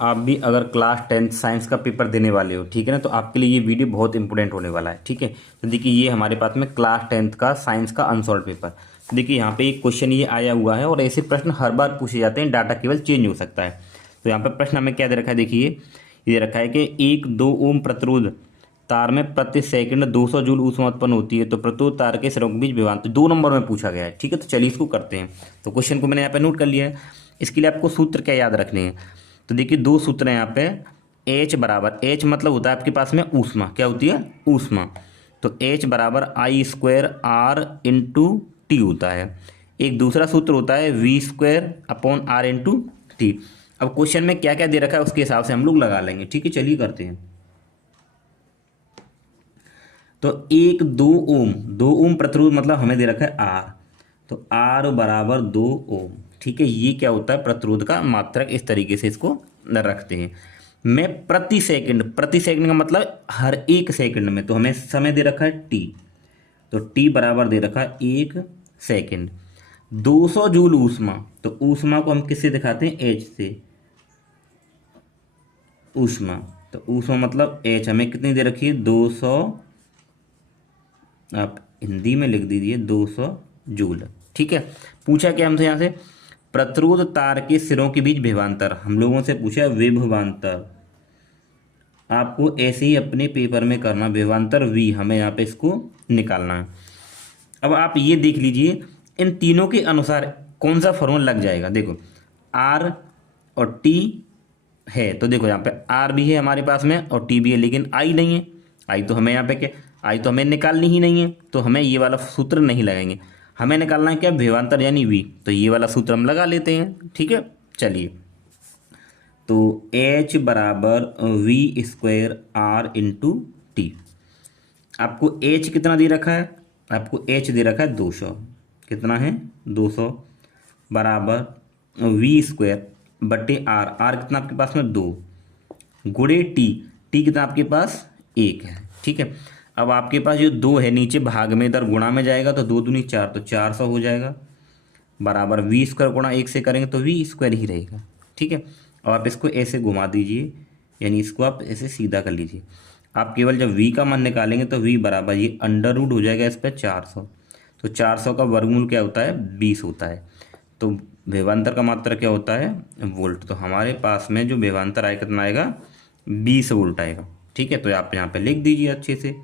आप भी अगर क्लास 10th साइंस का पेपर देने वाले हो, ठीक है ना, तो आपके लिए ये वीडियो बहुत इंपॉर्टेंट होने वाला है। ठीक है, तो देखिए ये हमारे पास में क्लास 10th का साइंस का अनसॉल्व पेपर। तो देखिए यहाँ पे एक क्वेश्चन ये आया हुआ है और ऐसे प्रश्न हर बार पूछे जाते हैं, डाटा केवल चेंज हो सकता है। तो यहाँ पे प्रश्न हमें क्या दे रखा है, देखिए ये दे रखा है कि एक 2 ओम प्रतिरोध तार में प्रति सेकंड 200 जूल ऊष्मा उत्पन्न होती है, तो प्रतिरोध तार के सिरों के बीच विभवांतर 2 नंबर में पूछा गया है। ठीक है, तो चलिए इसको करते हैं। तो क्वेश्चन को मैंने यहाँ पे नोट कर लिया है। इसके लिए आपको सूत्र क्या याद रखने हैं, तो देखिए दो सूत्र हैं यहाँ पे। H बराबर, H मतलब होता है आपके पास में ऊष्मा, क्या होती है ऊष्मा। तो H बराबर I square R into T होता है। एक दूसरा सूत्र होता है V square upon R into T. अब क्वेश्चन में क्या क्या दे रखा है उसके हिसाब से हम लोग लगा लेंगे। ठीक है, चलिए करते हैं। तो एक 2 ओम प्रतिरोध मतलब हमें दे रखा है आर, तो आर बराबर 2 ओम। ठीक है, ये क्या होता है प्रतिरोध का मात्रक, इस तरीके से इसको रखते हैं। मैं प्रति सेकंड का मतलब हर एक सेकंड में, तो हमें समय दे रखा है टी, तो टी बराबर दे रखा है 1 सेकंड। 200 जूल ऊष्मा, तो ऊष्मा को हम किससे दिखाते हैं, एच से। ऊष्मा, तो ऊष्मा मतलब एच हमें कितनी दे रखी है 200, आप हिंदी में लिख दीजिए 200 जूल। ठीक है, पूछा क्या हमसे यहाँ से, प्रतिरोध तार के सिरों के बीच विभवांतर, हम लोगों से पूछा विभवांतर। आपको ऐसे ही अपने पेपर में करना, विभवांतर वी, हमें यहाँ पे इसको निकालना है। अब आप ये देख लीजिए इन तीनों के अनुसार कौन सा फॉर्मूला लग जाएगा। देखो आर और टी है, तो देखो यहाँ पे आर भी है हमारे पास में और टी भी है, लेकिन आई नहीं है। आई तो हमें यहाँ पे क्या, आई तो हमें निकालनी ही नहीं है, तो हमें ये वाला सूत्र नहीं लगाएंगे। हमें निकालना है क्या, विभवांतर यानी वी, तो ये वाला सूत्र हम लगा लेते हैं। ठीक है, चलिए। तो H बराबर V square R into T. आपको H कितना दे रखा है, आपको H दे रखा है 200, कितना है 200 बराबर वी स्क्वायर बटे आर, आर कितना आपके पास में 2 गुणे टी, टी कितना आपके पास 1 है। ठीक है, अब आपके पास जो 2 है नीचे भाग में, इधर गुणा में जाएगा तो 2 दूनी 4, तो 400 हो जाएगा बराबर वी स्क्वायर गुणा 1 से करेंगे तो वी स्क्वायर ही रहेगा। ठीक है, अब आप इसको ऐसे घुमा दीजिए, यानी इसको आप ऐसे सीधा कर लीजिए। आप केवल जब v का मान निकालेंगे तो v बराबर ये अंडर रूट हो जाएगा इस पर 400, तो 400 का वर्गमूल क्या होता है 20 होता है। तो विभवांतर का मात्रा क्या होता है वोल्ट, तो हमारे पास में जो विभवांतर आएगा कितना आएगा 20 वोल्ट आएगा। ठीक है, तो आप यहाँ पे लिख दीजिए अच्छे से।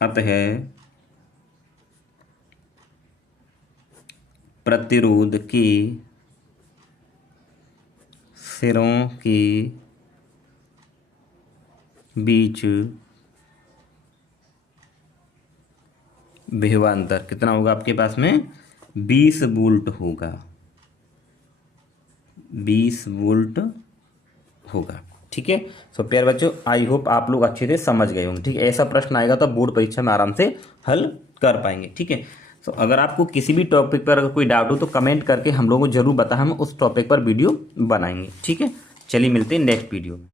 अतः प्रतिरोध के सिरों के बीच विभवांतर कितना होगा आपके पास में 20 वोल्ट होगा, 20 वोल्ट होगा। ठीक है, सो प्यारे बच्चों, आई होप आप लोग अच्छे से समझ गए होंगे। ठीक है, ऐसा प्रश्न आएगा तो बोर्ड परीक्षा में आराम से हल कर पाएंगे। ठीक है, सो अगर आपको किसी भी टॉपिक पर अगर कोई डाउट हो तो कमेंट करके हम लोगों को जरूर बताएं, हम उस टॉपिक पर वीडियो बनाएंगे। ठीक है, चलिए मिलते हैं नेक्स्ट वीडियो में।